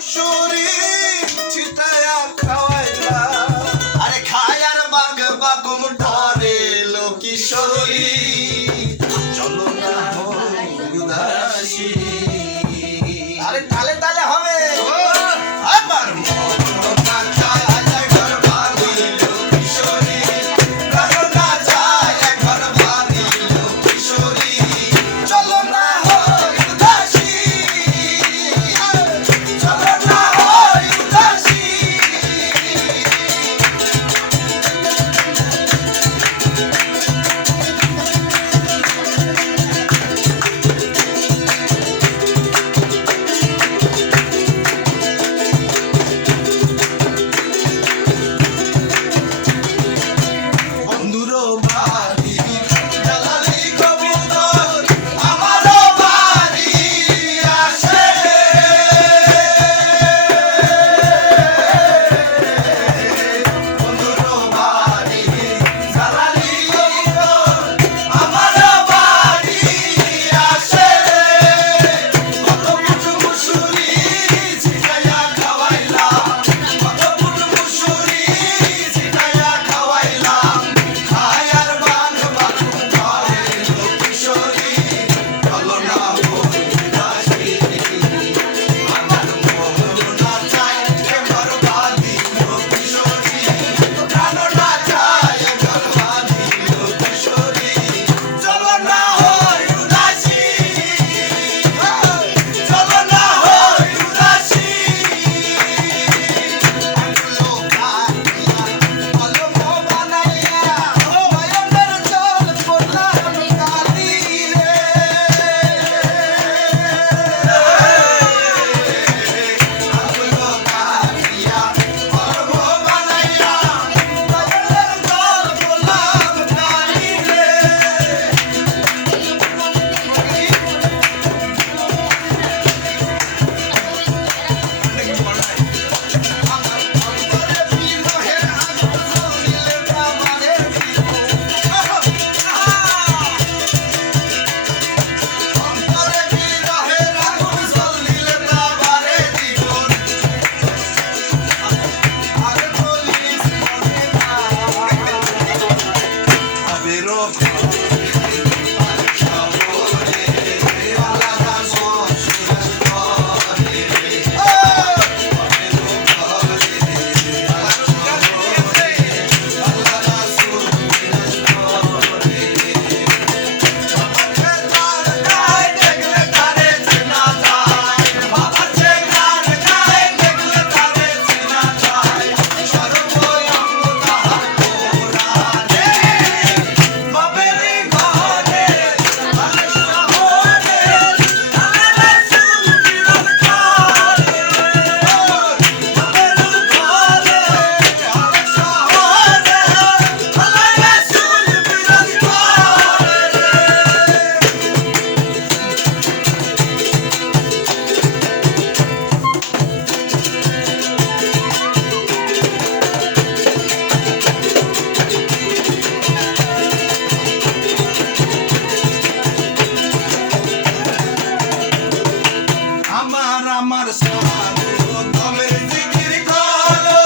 মুসুরি ছিটায়া খাওয়াইলা, আরে খায় আর বাঘ বাগুম ডরে লো কিশোরী, চলো না হই উদাসী। আরে তালে তালে হবে আবার মন না চায় একবার ভাবিল কিশোরী, প্রাণ না চায় একবার ভাবিল কিশোরী, চলো না হই উদাসী, চলো না হই উদাসী। বন্ধুরো বাড়ি জ্বালালি কবুতর, আমারও বাড়ি আসে। বন্ধুরো বাড়ি জ্বালালি কবুতর, আমারও বাড়ি আসে। কত পুটু মুসুরি ছিটাইয়া খাওয়াইলাম, কত পুটু মুসুরি ছিটাইয়া খাওয়াইলাম, খায় আর বাঘ বাগুম ধরে লো কিশোরী, চলো না হই উদাসী। আমার মন না চায় একবার ভাবিল কিশোরী, প্রাণ না চায় একবার ভাবিল কিশোরী, চলো না হই উদাসী, চলো না হই উদাসী। আগুলো কাটিয়া কলম বানাইয়া নয়নের জল পড়লাম কালি রে। আগুলো কাটিয়া কলম বানাইয়া নয়নের জল পড়লাম কালি রে। আমার অন্তরে বিরহের আগুন জ্বলিলে প্রাণে দ্বিগুণ। অন্তরে বিরহের আগুন জ্বলিলে প্রাণে দ্বিগুণ। আর বলিস মনে না আবেরও সাবরে আলাদা সংসার করে। আমার সাধু তবে জিকির করো।